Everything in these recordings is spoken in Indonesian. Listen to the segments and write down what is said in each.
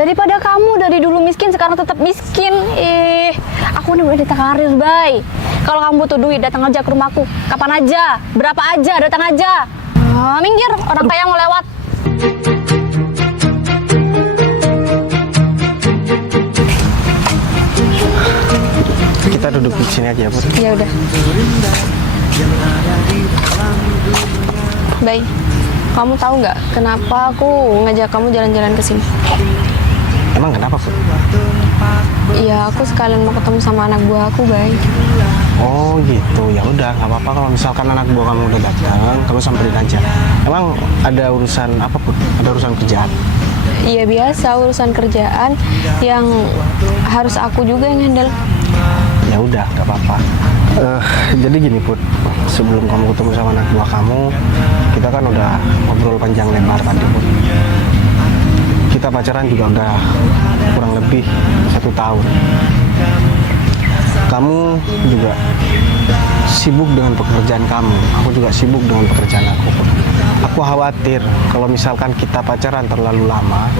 Daripada kamu dari dulu miskin sekarang tetap miskin. Aku ini udah ditakarir, Bay. Kalau kamu butuh duit datang aja ke rumahku. Kapan aja, berapa aja, datang aja. Minggir, orang kaya mau lewat. Kita duduk di sini aja ya, Put. Ya udah. Bay, kamu tahu nggak kenapa aku ngajak kamu jalan-jalan ke sini? Emang kenapa, Put? Iya, aku sekalian mau ketemu sama anak buah aku, Bay. Oh gitu, ya udah nggak apa-apa kalau misalkan anak buah kamu udah datang, kamu samperin aja. Emang ada urusan apa, Put? Ada urusan kerjaan? Iya biasa urusan kerjaan yang harus aku juga yang handle. Ya udah, nggak apa-apa. Jadi gini, Put, sebelum kamu ketemu sama anak buah kamu, kita kan udah ngobrol panjang lebar tadi, Put. Kita pacaran juga udah kurang lebih 1 tahun. Kamu juga sibuk dengan pekerjaan kamu, aku juga sibuk dengan pekerjaan aku, Put. Aku khawatir kalau misalkan kita pacaran terlalu lama,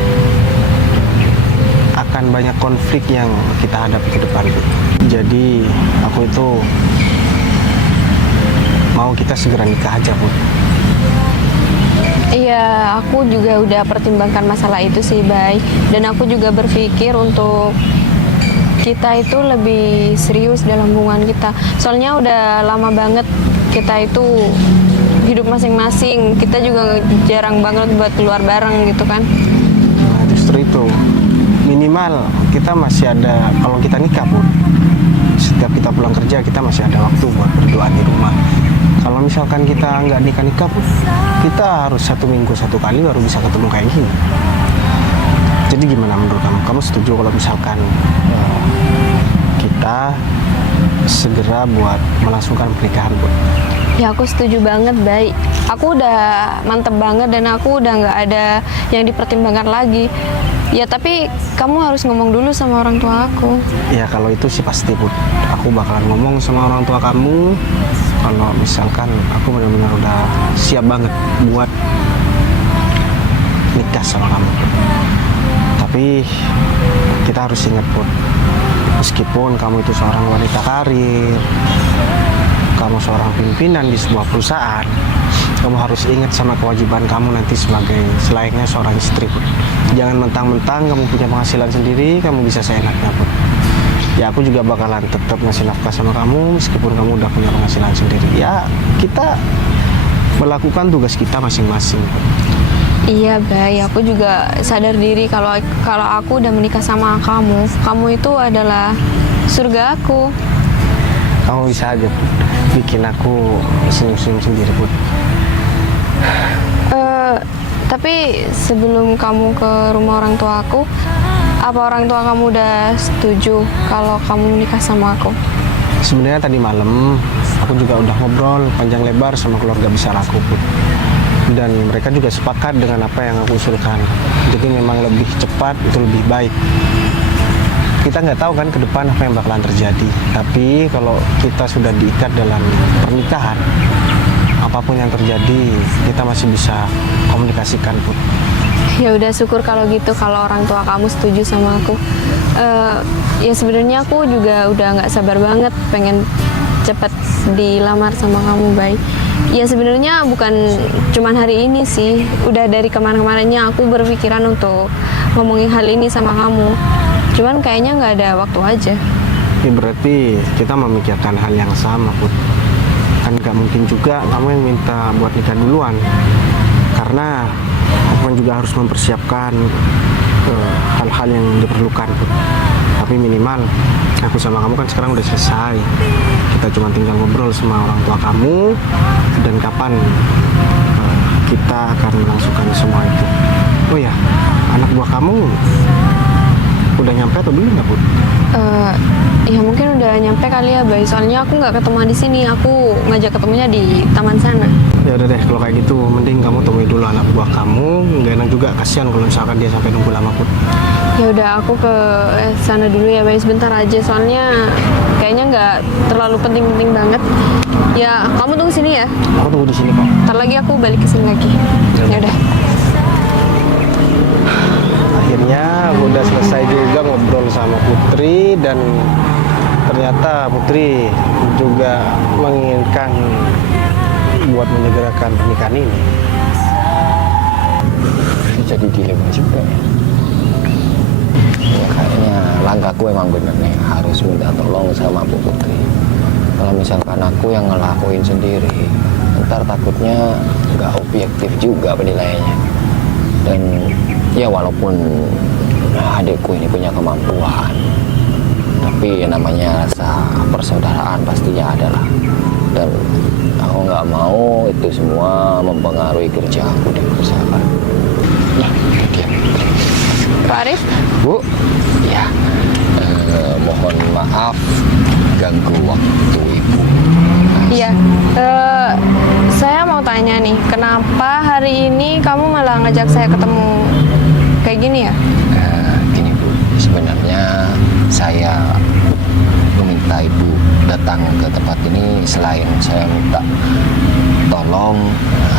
akan banyak konflik yang kita hadapi ke depan, Put. Jadi aku itu mau kita segera nikah aja, Put. Iya, aku juga udah pertimbangkan masalah itu sih, Bay. Dan aku juga berpikir untuk kita itu lebih serius dalam hubungan kita. Soalnya udah lama banget kita itu hidup masing-masing. Kita juga jarang banget buat keluar bareng gitu kan. Nah, justru itu. Minimal kita masih ada, kalau kita nikah, Put, setiap kita pulang kerja kita masih ada waktu buat berdoa di rumah. Kalau misalkan kita nggak nikah-nikah, Put, kita harus 1 minggu 1 kali baru bisa ketemu kayak gini. Jadi gimana menurut kamu? Kamu setuju kalau misalkan kita segera buat melangsungkan pernikahan, Put? Ya aku setuju banget, Bay. Aku udah mantep banget dan aku udah nggak ada yang dipertimbangkan lagi. Ya tapi kamu harus ngomong dulu sama orang tua aku. Ya kalau itu sih pasti, Put. Aku bakalan ngomong sama orang tua kamu kalau misalkan aku benar-benar udah siap banget buat nikah sama kamu, Put. Tapi kita harus ingat, Put, meskipun kamu itu seorang wanita karir, kamu seorang pimpinan di sebuah perusahaan, kamu harus ingat sama kewajiban kamu nanti sebagai selayaknya seorang istri, Put. Jangan mentang-mentang kamu punya penghasilan sendiri, kamu bisa seenaknya, Put. Ya aku juga bakalan tetap ngasih nafkah sama kamu meskipun kamu udah punya penghasilan sendiri. Ya kita melakukan tugas kita masing-masing, Put. Iya, Bay. Aku juga sadar diri kalau aku udah menikah sama kamu. Kamu itu adalah surga aku. Kamu bisa aja, Put, bikin aku senyum-senyum sendiri, Put. Tapi sebelum kamu ke rumah orang tua aku, apa orang tua kamu udah setuju kalau kamu menikah sama aku? Sebenarnya tadi malam aku juga udah ngobrol panjang lebar sama keluarga besar aku, Put. Dan mereka juga sepakat dengan apa yang aku usulkan. Jadi memang lebih cepat itu lebih baik. Kita nggak tahu kan ke depan apa yang bakalan terjadi. Tapi kalau kita sudah diikat dalam pernikahan, apapun yang terjadi kita masih bisa komunikasikan, Put. Ya udah, syukur kalau gitu, kalau orang tua kamu setuju sama aku. Ya sebenarnya aku juga udah nggak sabar banget pengen cepet dilamar sama kamu, Bay. Ya sebenarnya bukan cuman hari ini sih, udah dari kemarin-kemarinnya aku berpikiran untuk ngomongin hal ini sama kamu. Cuman kayaknya nggak ada waktu aja. Ya berarti kita memikirkan hal yang sama, Put. Kan nggak mungkin juga kamu yang minta buat nikah duluan. Karena aku kan juga harus mempersiapkan hal-hal yang diperlukan, Put. Tapi minimal aku sama kamu kan sekarang udah selesai. Kita cuma tinggal ngobrol sama orang tua kamu dan kapan kita akan melangsungkan semua itu. Oh ya, anak buah kamu udah nyampe atau belum ya, Put? Ya mungkin udah nyampe kali ya, Bay. Soalnya aku nggak ketemu di sini, aku ngajak ketemunya di taman sana. Ya udah deh, kalau kayak gitu mending kamu temui dulu anak buah kamu. Nggak enak juga, kasihan kalau misalkan dia sampai nunggu lama, Put. Ya udah, aku ke sana dulu ya, Bay. Sebentar aja, soalnya kayaknya nggak terlalu penting-penting banget. Ya kamu tunggu sini ya. Aku tunggu di sini kok. Ntar lagi aku balik ke sini lagi. Ya udah. Akhirnya aku udah sama Putri, dan ternyata Putri juga menginginkan buat menyegerakan pernikahan ini. Jadi dilema juga ya. Ya kayaknya langkahku emang bener nih, harus minta tolong sama Bu Putri. Kalau misalkan aku yang ngelakuin sendiri, ntar takutnya nggak objektif juga penilaiannya. Dan ya walaupun adikku ini punya kemampuan, tapi namanya rasa persaudaraan pastinya adalah. Dan aku nggak mau itu semua mempengaruhi kerja aku di perusahaan. Nah, dia. Pak Arif, Bu, ya, mohon maaf ganggu waktu Ibu. iya, saya mau tanya nih, kenapa hari ini kamu malah ngajak saya ketemu kayak gini ya? Gini Bu, sebenarnya saya meminta Ibu datang ke tempat ini selain saya minta tolong,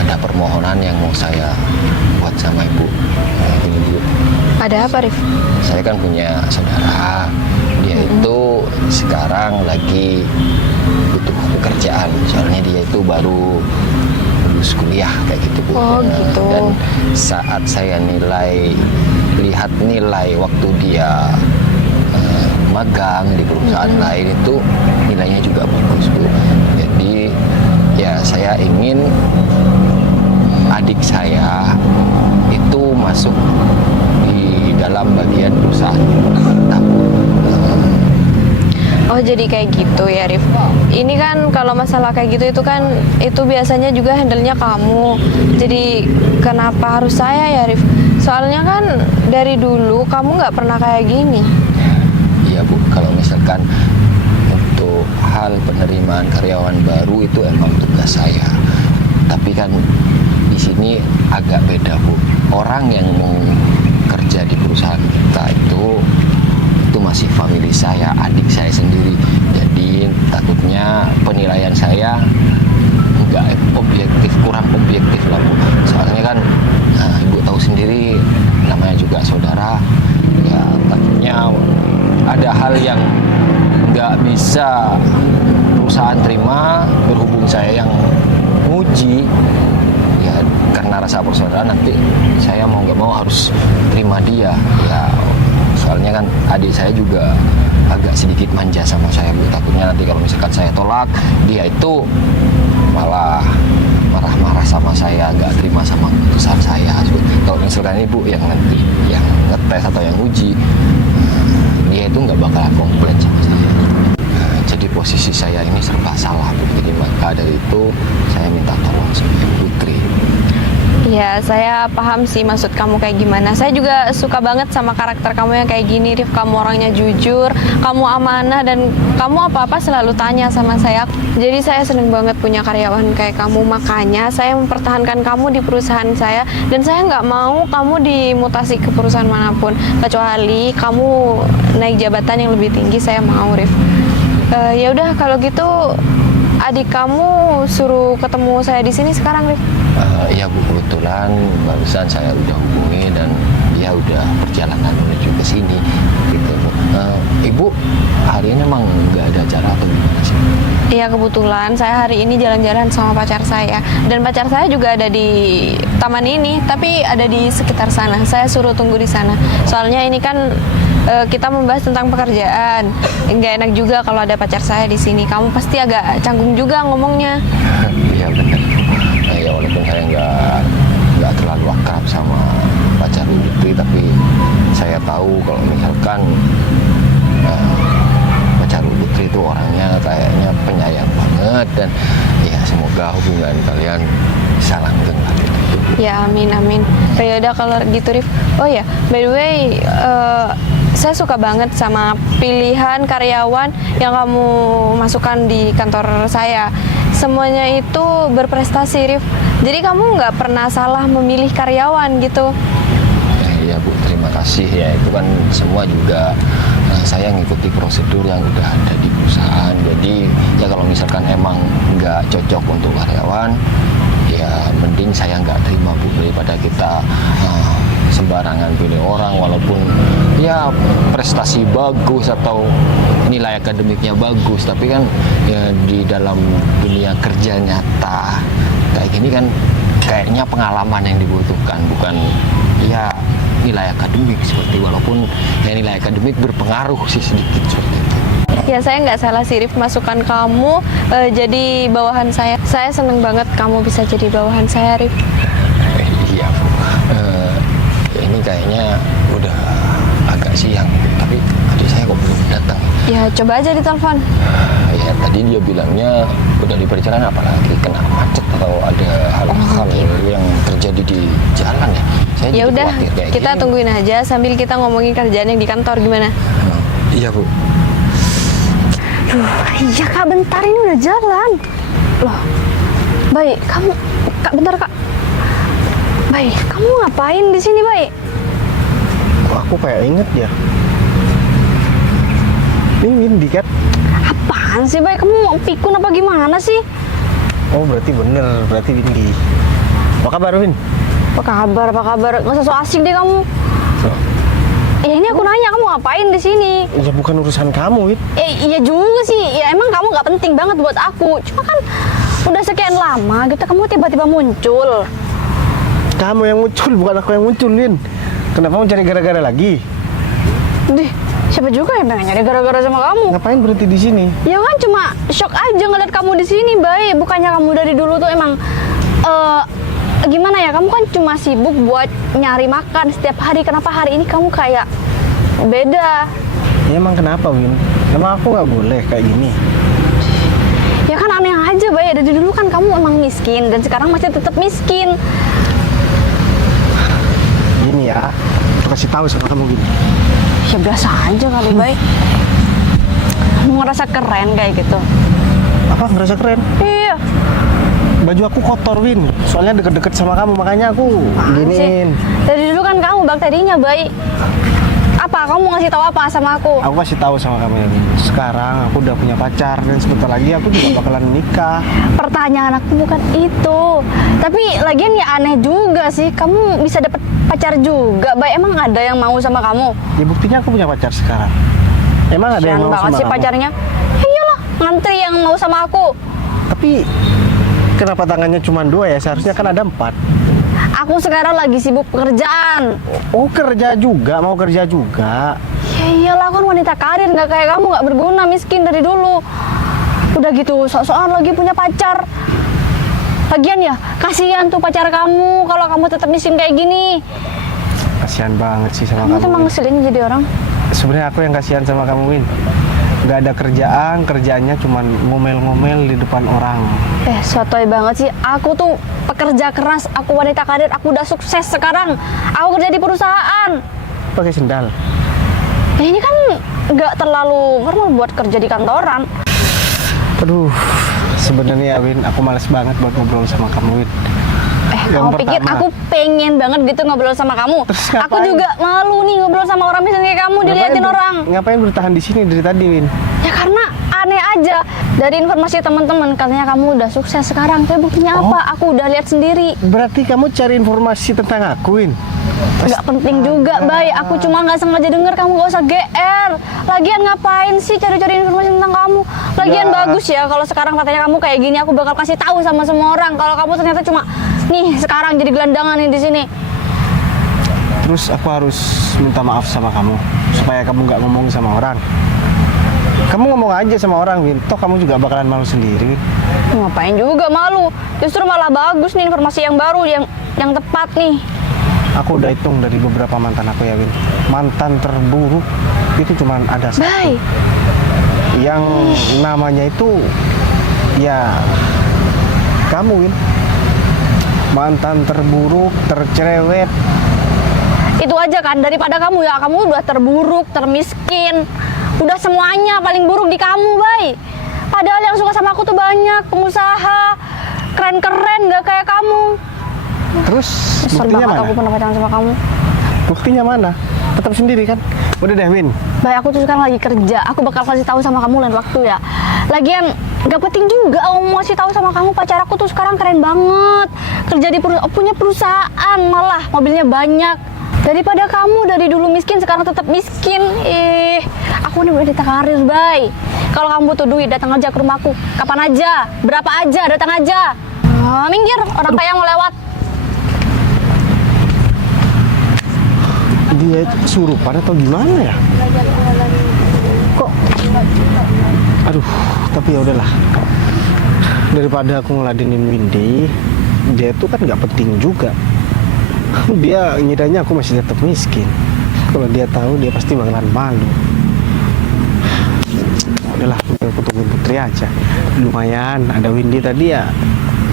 ada permohonan yang mau saya buat sama Ibu. Gini Bu, Ada apa, Rif? saya kan punya saudara, dia itu sekarang lagi butuh pekerjaan, soalnya dia itu baru lulus kuliah kayak gitu Bu. Oh, gitu. Dan saat saya lihat nilai waktu dia magang di perusahaan lain itu nilainya juga bagus Bu. Jadi ya saya ingin adik saya itu masuk di dalam bagian perusahaan. Oh, jadi kayak gitu ya, Rif. Ini kan kalau masalah kayak gitu itu biasanya juga handle-nya kamu. Jadi kenapa harus saya ya, Rif? Soalnya kan dari dulu kamu nggak pernah kayak gini. Iya Bu, kalau misalkan untuk hal penerimaan karyawan baru itu emang tugas saya. Tapi kan di sini agak beda Bu. Orang yang mau kerja di perusahaan kita itu masih family saya, adik saya sendiri. Jadi takutnya penilaian saya nggak objektif, kurang objektif lah Bu. Soalnya kan Ibu tahu sendiri, namanya juga saudara. Ya takutnya ada hal yang nggak bisa perusahaan terima, berhubung saya yang nguji. Ya karena rasa persaudaraan nanti saya mau nggak mau harus terima dia. Ya soalnya kan adik saya juga agak sedikit manja sama saya Bu. Takutnya nanti kalau misalkan saya tolak, dia itu malah marah-marah sama saya, nggak terima sama keputusan saya. Kalau misalkan Ibu yang nanti yang ngetes atau yang uji, dia itu nggak bakalan komplain sama saya. Jadi posisi saya ini serba salah Bu. Jadi maka dari itu saya minta tolong sama Ibu Putri. Ya, saya paham sih maksud kamu kayak gimana. Saya juga suka banget sama karakter kamu yang kayak gini, Rif. Kamu orangnya jujur, kamu amanah, dan kamu apa-apa selalu tanya sama saya. Jadi saya seneng banget punya karyawan kayak kamu. Makanya saya mempertahankan kamu di perusahaan saya. Dan saya nggak mau kamu dimutasi ke perusahaan manapun. Kecuali kamu naik jabatan yang lebih tinggi, saya mau, Rif. Ya udah, kalau gitu adik kamu suruh ketemu saya di sini sekarang, Rif. Iya Bu, kebetulan barusan saya udah hubungi dan dia udah perjalanan menuju ke sini gitu Bu. Ibu hari ini emang nggak ada acara atau gimana sih? Iya, kebetulan saya hari ini jalan-jalan sama pacar saya. Dan pacar saya juga ada di taman ini, tapi ada di sekitar sana. Saya suruh tunggu di sana. Soalnya ini kan kita membahas tentang pekerjaan. Nggak enak juga kalau ada pacar saya di sini. Kamu pasti agak canggung juga ngomongnya. Iya benar. Ya walaupun saya nggak terlalu akrab sama pacar Bu Putri, tapi saya tahu kalau misalkan pacar Bu Putri itu orangnya kayaknya penyayang banget, dan ya semoga hubungan kalian bisa langgeng lah gitu. Ya, amin, amin. Ya udah kalau gitu, Rif. Oh ya, by the way, saya suka banget sama pilihan karyawan yang kamu masukkan di kantor saya. Semuanya itu berprestasi, Rif. Jadi kamu nggak pernah salah memilih karyawan gitu. Ya Bu, terima kasih ya. Itu kan semua juga saya ngikuti prosedur yang udah ada di perusahaan. Jadi ya kalau misalkan emang nggak cocok untuk karyawan, ya mending saya nggak terima Bu, daripada kita sembarangan pilih orang, walaupun ya prestasi bagus atau nilai akademiknya bagus, tapi kan ya di dalam dunia kerja nyata kayak gini kan kayaknya pengalaman yang dibutuhkan, bukan ya nilai akademik seperti, walaupun ya nilai akademik berpengaruh sih sedikit seperti itu. Ya saya nggak salah sih Rif, masukkan kamu jadi bawahan saya. Saya seneng banget kamu bisa jadi bawahan saya, Rif. Iya Bu, ini kayaknya udah agak siang, tapi adik saya kok belum datang. Ya coba aja ditelepon. Ya tadi dia bilangnya udah di perjalanan, apalagi kena macet atau ada hal-hal yang terjadi di jalan ya. Saya Ya jadi udah, khawatir kayak kita gini. tungguin aja sambil kita ngomongin kerjaan yang di kantor gimana. Iya Bu. Iya Kak, bentar ini udah jalan. Loh, Baik, kamu, Kak bentar Kak. Baik, kamu ngapain di sini Baik? Kok aku kayak inget ya? Ini Windy kan? Apaan sih Baik? Kamu pikun apa gimana sih? Oh berarti bener, berarti Windy. Apa kabar Win? Apa kabar? Apa kabar? Nggak usah so asik deh kamu. Ya ini aku nanya kamu ngapain di sini? Ya bukan urusan kamu Win. Iya juga sih. Ya emang kamu nggak penting banget buat aku. Cuma kan udah sekian lama gitu kamu tiba-tiba muncul. Kamu yang muncul, bukan aku yang muncul Win. Kenapa mau cari gara-gara lagi? Dih, siapa juga yang pengen nyari gara-gara sama kamu? Ngapain berhenti di sini? Ya kan cuma shock aja ngeliat kamu di sini, Baik. Bukannya kamu dari dulu tuh emang gimana ya? Kamu kan cuma sibuk buat nyari makan setiap hari. Kenapa hari ini kamu kayak beda? Ya emang kenapa Win? Emang aku nggak boleh kayak gini? Ya kan aneh aja, Baik. Dari dulu kan kamu emang miskin dan sekarang masih tetap miskin. Gini ya, aku kasih tahu sama kamu gini. Ya biasa aja kali, Baik. Kamu ngerasa keren kayak gitu? Apa ngerasa keren? Iya. Baju aku kotor Win, soalnya deket-deket sama kamu, makanya aku giniin. Dari dulu kan kamu bakterinya Baik. Apa kamu ngasih tahu apa sama aku? Aku kasih tahu sama kamu ya Win. Sekarang aku udah punya pacar dan sebentar lagi aku juga bakalan nikah. Pertanyaan aku bukan itu. Tapi lagian ya aneh juga sih. Kamu bisa dapet pacar juga, Baik. Emang ada yang mau sama kamu? Ya buktinya aku punya pacar sekarang. Emang ada yang Kasian mau banget sama sih kamu? pacarnya. Ya iyalah, ngantri yang mau sama aku. Tapi kenapa tangannya cuma 2 ya? Seharusnya kan ada 4. Aku sekarang lagi sibuk pekerjaan. Oh kerja juga, mau kerja juga. Ya iyalah, aku kan wanita karir, nggak kayak kamu, nggak berguna, miskin dari dulu. Udah gitu, sok-sokan lagi punya pacar. Lagian ya, kasihan tuh pacar kamu kalau kamu tetap miskin kayak gini. Kasihan banget sih sama Kamu tuh kamu. emang Win. ngeselin jadi orang. Sebenarnya aku yang kasihan sama kamu Win. Gak ada kerjaan, kerjaannya cuma ngomel-ngomel di depan orang. Sotoy banget sih. Aku tuh pekerja keras, aku wanita karir, aku udah sukses sekarang. Aku kerja di perusahaan. Pakai sendal. Ya ini kan nggak terlalu normal buat kerja di kantoran. Aduh, sebenarnya Win, aku males banget buat ngobrol sama kamu Win. Kamu pikir aku pengen banget gitu ngobrol sama kamu? Terus Aku ngapain? juga malu nih ngobrol sama orang miskin kayak kamu, diliatin orang. Ngapain bertahan di sini dari tadi Win? Ya karena aneh aja. Dari informasi teman-teman katanya kamu udah sukses sekarang. Tapi buktinya apa? Aku udah lihat sendiri. Berarti kamu cari informasi tentang aku Win? Nggak penting juga, Bay. Aku cuma nggak sengaja denger, kamu gak usah GR. Lagian ngapain sih cari-cari informasi tentang kamu? Lagian Ya. bagus ya kalau sekarang katanya kamu kayak gini, aku bakal kasih tahu sama semua orang kalau kamu ternyata cuma nih sekarang jadi gelandangan nih di sini. Terus aku harus minta maaf sama kamu supaya kamu nggak ngomong sama orang. Kamu ngomong aja sama orang Win, toh kamu juga bakalan malu sendiri. Ngapain juga malu? Justru malah bagus nih informasi yang baru yang tepat nih. Aku udah hitung dari beberapa mantan aku ya Win. Mantan terburuk itu cuma ada satu. Bay. Yang namanya itu ya kamu Win. Mantan terburuk, tercerewet. Itu aja kan daripada kamu ya, kamu udah terburuk, termiskin. Udah semuanya paling buruk di kamu, Bay. Padahal yang suka sama aku tuh banyak, pengusaha, keren-keren gak kayak kamu. Terus Kesel buktinya banget mana? aku pernah pacaran sama kamu. Buktinya mana? Tetap sendiri kan? Udah deh Win. Bay, aku tuh sekarang lagi kerja. Aku bakal kasih tahu sama kamu lain waktu ya. Lagian gak penting juga aku mau kasih tahu sama kamu, pacar aku tuh sekarang keren banget. Kerja di punya perusahaan, malah mobilnya banyak. Daripada kamu dari dulu miskin sekarang tetap miskin. Aku nih wanita karir, Bay. Kalau kamu butuh duit datang aja ke rumahku. Kapan aja, berapa aja, datang aja. Minggir, orang kaya mau lewat. Dia surupan atau gimana ya? Kok? Aduh, tapi ya udahlah. Daripada aku ngeladenin Windy, dia tuh kan nggak penting juga. Dia ngiranya aku masih tetap miskin. Kalau dia tahu, dia pasti bakalan malu. Udahlah, aku tungguin Putri aja. Lumayan, ada Windy tadi ya.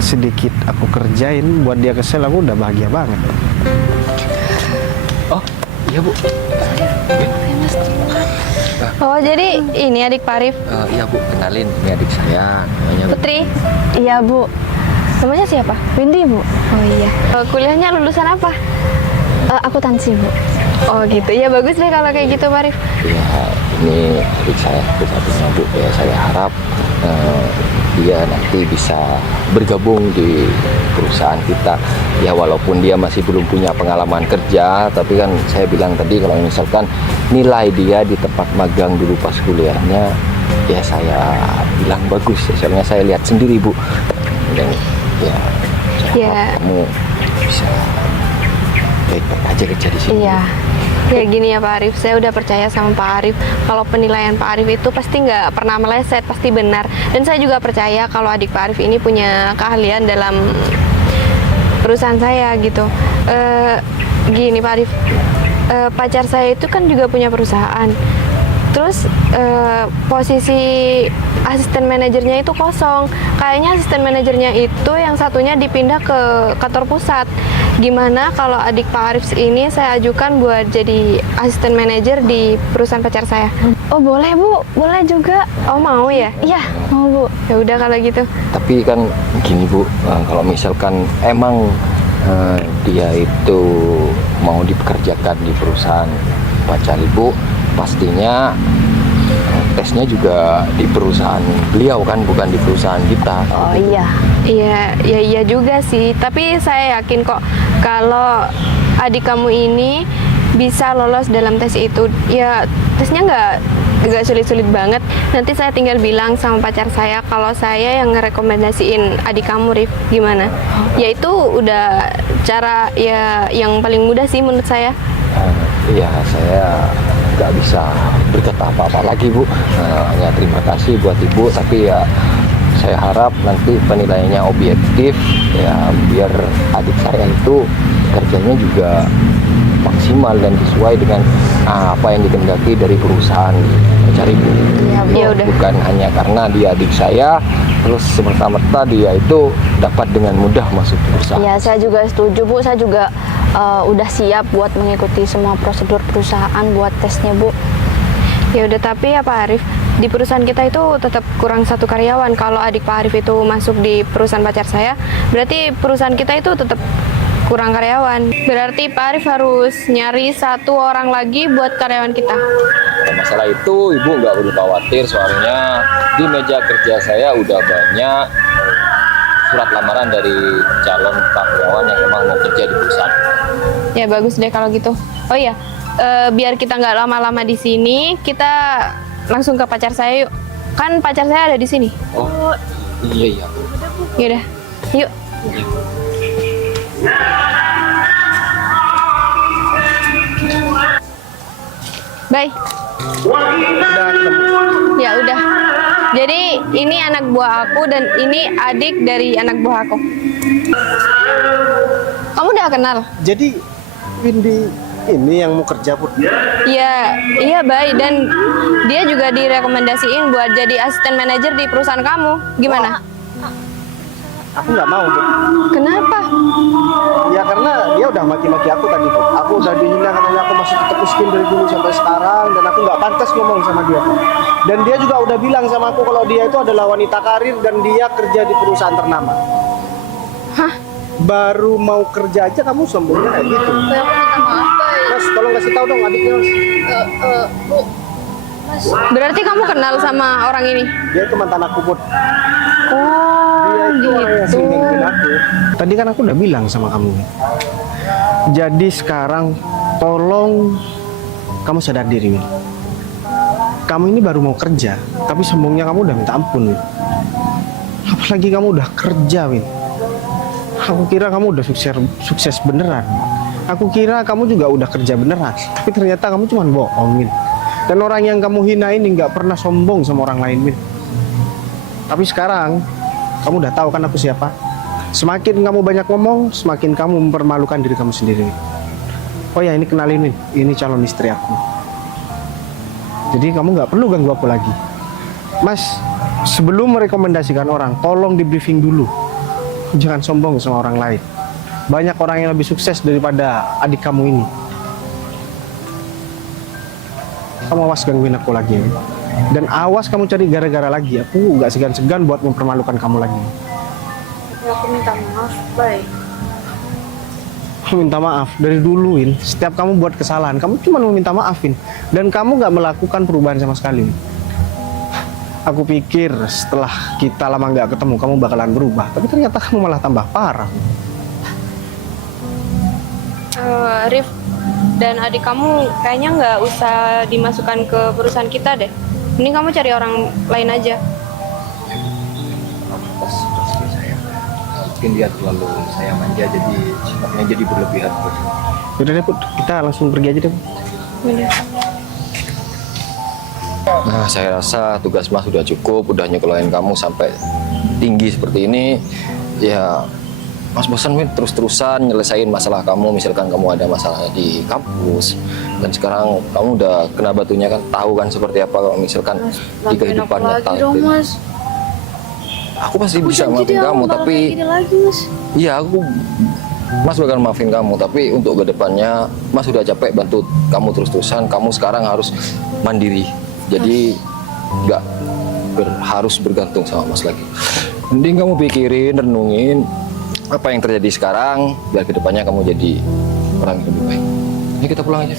Sedikit aku kerjain buat dia kesel, aku udah bahagia banget. Oh, iya Bu. Oh, jadi ini adik Pak Arif. Iya Bu, kenalin, ini adik saya. Namanya Putri. Iya, Bu. Namanya siapa? Windy, Bu. Oh iya. Kuliahnya lulusan apa? Akuntansi, Bu. Oh gitu. Ya bagus deh kalau kayak gitu Pak Arif. Ya, ini adik saya satu-satunya Bu. Ya, saya harap dia nanti bisa bergabung di perusahaan kita. Ya walaupun dia masih belum punya pengalaman kerja, tapi kan saya bilang tadi kalau misalkan nilai dia di tempat magang dulu pas kuliahnya, ya saya bilang bagus. Soalnya saya lihat sendiri Bu. Dan ya, saya harap kamu bisa baik-baik aja kerja di sini. Iya. Ya gini ya Pak Arif, saya udah percaya sama Pak Arif kalau penilaian Pak Arif itu pasti nggak pernah meleset, pasti benar. Dan saya juga percaya kalau adik Pak Arif ini punya keahlian dalam perusahaan saya gitu. Gini Pak Arif, pacar saya itu kan juga punya perusahaan. Terus posisi asisten manajernya itu kosong. Kayaknya asisten manajernya itu yang satunya dipindah ke kantor pusat. Gimana kalau adik Pak Arif ini saya ajukan buat jadi asisten manajer di perusahaan pacar saya? Oh, boleh, Bu. Boleh juga. Oh, mau ya? Iya, mau, Bu. Ya udah kalau gitu. Tapi kan gini Bu, kalau misalkan emang dia itu mau dipekerjakan di perusahaan pacar Ibu, pastinya tesnya juga di perusahaan beliau kan, bukan di perusahaan kita. Oh iya. Iya juga sih. Tapi saya yakin kok kalau adik kamu ini bisa lolos dalam tes itu. Ya tesnya nggak sulit-sulit banget. Nanti saya tinggal bilang sama pacar saya kalau saya yang ngerekomendasiin adik kamu, Rif. Gimana? Ya itu udah cara ya yang paling mudah sih menurut saya. Iya, saya nggak bisa berkata apa-apa lagi Bu. Hanya terima kasih buat Ibu, tapi ya saya harap nanti penilaiannya objektif ya, biar adik saya itu kerjanya juga maksimal dan sesuai dengan apa yang dikehendaki dari perusahaan pacar Ibu. Ya udah. Bukan hanya karena dia adik saya terus semerta-merta dia itu dapat dengan mudah masuk perusahaan. Iya, saya juga setuju, Bu. Saya juga udah siap buat mengikuti semua prosedur perusahaan buat tesnya, Bu. Ya udah, tapi ya Pak Arif, di perusahaan kita itu tetap kurang satu karyawan. Kalau adik Pak Arif itu masuk di perusahaan pacar saya, berarti perusahaan kita itu tetap kurang karyawan. Berarti Pak Arif harus nyari 1 orang lagi buat karyawan kita. Masalah itu Ibu nggak perlu khawatir, soalnya di meja kerja saya udah banyak surat lamaran dari calon karyawan yang memang mau kerja di perusahaan. Ya bagus deh kalau gitu. Oh iya, biar kita nggak lama-lama di sini, kita langsung ke pacar saya yuk. Kan pacar saya ada di sini. Oh iya. Yaudah, yuk. Bye. Ya udah. Jadi ini anak buah aku dan ini adik dari anak buah aku. Kamu udah kenal? Jadi Windy ini yang mau kerja Put? Iya baik, dan dia juga direkomendasiin buat jadi asisten manajer di perusahaan kamu. Gimana? Aku nggak mau Put. Kenapa? Ya karena dia udah maki-maki aku tadi Put. Aku udah dihina katanya aku masih tetap miskin dari dulu sampai sekarang, dan aku nggak pantas ngomong sama dia Put. Dan dia juga udah bilang sama aku kalau dia itu adalah wanita karir dan dia kerja di perusahaan ternama. Hah? Baru mau kerja aja kamu sombongnya kayak gitu. Mas, tolong kasih tahu dong adiknya Mas. Berarti kamu kenal sama orang ini? Dia itu mantan aku Put. Oh, Dia itu orang yang gitu. sering gangguin aku. Tadi kan aku udah bilang sama kamu. Jadi sekarang tolong kamu sadar diri, Win. Kamu ini baru mau kerja, tapi sombongnya kamu udah minta ampun, Win. Apalagi kamu udah kerja, Win. Aku kira kamu udah sukses beneran. Aku kira kamu juga udah kerja beneran, tapi ternyata kamu cuma bohong, Win. Dan orang yang kamu hina ini nggak pernah sombong sama orang lain, Win. Tapi sekarang kamu udah tahu kan aku siapa. Semakin kamu banyak ngomong, semakin kamu mempermalukan diri kamu sendiri, Win. Oh ya, ini kenalin, Win. Ini calon istri aku. Jadi kamu nggak perlu ganggu aku lagi. Mas, sebelum merekomendasikan orang, tolong di briefing dulu. Jangan sombong sama orang lain. Banyak orang yang lebih sukses daripada adik kamu ini. Kamu awas gangguin aku lagi, Win. Dan awas kamu cari gara-gara lagi. Aku nggak segan-segan buat mempermalukan kamu lagi. Aku minta maaf, Bay. Minta maaf dari dulu, Win. Setiap kamu buat kesalahan, kamu cuma mau minta maafin, dan kamu nggak melakukan perubahan sama sekali, Win. Aku pikir setelah kita lama nggak ketemu kamu bakalan berubah, tapi ternyata kamu malah tambah parah. Rif dan adik kamu kayaknya nggak usah dimasukkan ke perusahaan kita deh. Ini kamu cari orang lain aja. Mungkin dia terlalu saya manja, jadi sifatnya jadi berlebihan. Udah deh, Put. Kita langsung pergi aja deh, Put. Nah, saya rasa tugas Mas sudah cukup, udah nyekolahin kamu sampai tinggi seperti ini. Ya, Mas bosan, Win, terus-terusan nyelesain masalah kamu. Misalkan kamu ada masalah di kampus, dan sekarang kamu udah kena batunya kan, tahu kan seperti apa kalau misalkan di kehidupan nyata itu. Aku pasti bisa maafin kamu, tapi iya, Mas bakal maafin kamu, tapi untuk kedepannya Mas sudah capek bantu kamu terus-terusan. Kamu sekarang harus mandiri, jadi nggak harus bergantung sama Mas lagi. Mending kamu pikirin, renungin apa yang terjadi sekarang, biar kedepannya kamu jadi orang yang lebih baik. Ini kita pulang aja.